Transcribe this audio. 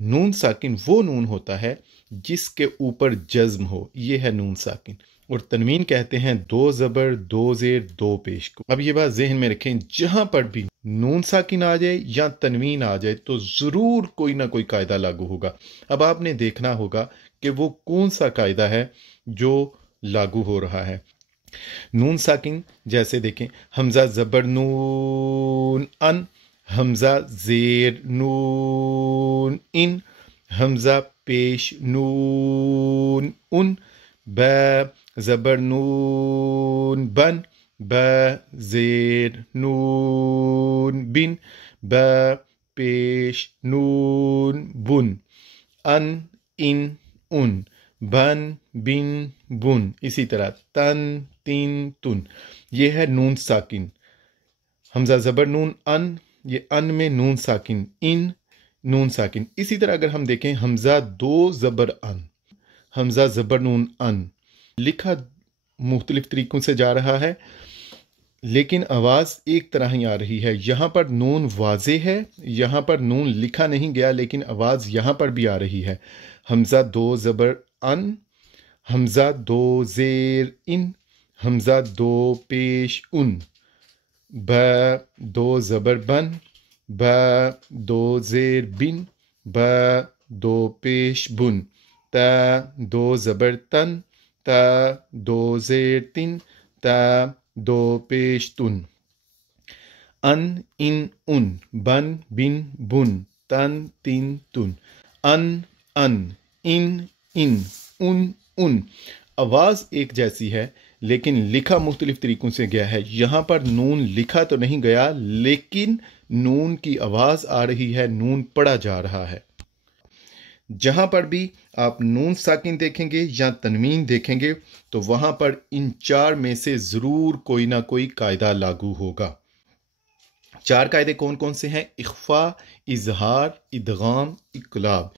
नून साकिन वो नून होता है जिसके ऊपर जज्म हो, ये है नून साकिन। और तनवीन कहते हैं दो ज़बर दो ज़ेर दो पेश को। अब ये बात जहन में रखें, जहां पर भी नून साकिन आ जाए या तनवीन आ जाए तो ज़रूर कोई ना कोई कायदा लागू होगा। अब आपने देखना होगा कि वो कौन सा कायदा है जो लागू हो रहा है। नून साकिन जैसे देखें, हमजा ज़बर नून अन, हमजा ज़ेर नून इन, हमजा पेश नून उन, ब ज़बर नून बन, ब ज़ेर नून बिन, ब पेश नून बुन, अन इन उन, बन बिन बुन। इसी तरह तन तीन तुन, ये है नून साकिन। हमजा ज़बर नून अन, ये अन में नून साकिन, इन नून साकिन। इसी तरह अगर हम देखें हमजा दो ज़बर अन, हमजा ज़बर नून अन, लिखा मुख्तलिफ तरीकों से जा रहा है लेकिन आवाज़ एक तरह ही आ रही है। यहाँ पर नून वाज़े है, यहाँ पर नून लिखा नहीं गया लेकिन आवाज़ यहाँ पर भी आ रही है। हमजा दो ज़बर अन, हमजा दो ज़ेर इन, हमजा दो पेश उन, ब दो ज़बर बन, ब दो ज़ेर बिन, ब दो पेश बुन, त दो ज़बर तन, त दो ज़ेर तिन, त दो पेश तुन, अन इन उन, बन बिन बुन, तन तीन तुन, अन इन इन, उन। आवाज एक जैसी है लेकिन लिखा मुख्तलिफ तरीकों से गया है। यहां पर नून लिखा तो नहीं गया लेकिन नून की आवाज आ रही है, नून पढ़ा जा रहा है। जहां पर भी आप नून साकिन देखेंगे या तनवीन देखेंगे तो वहां पर इन चार में से जरूर कोई ना कोई कायदा लागू होगा। चार कायदे कौन कौन से हैं? इख्फा, इजहार, इदगाम, इकलाब।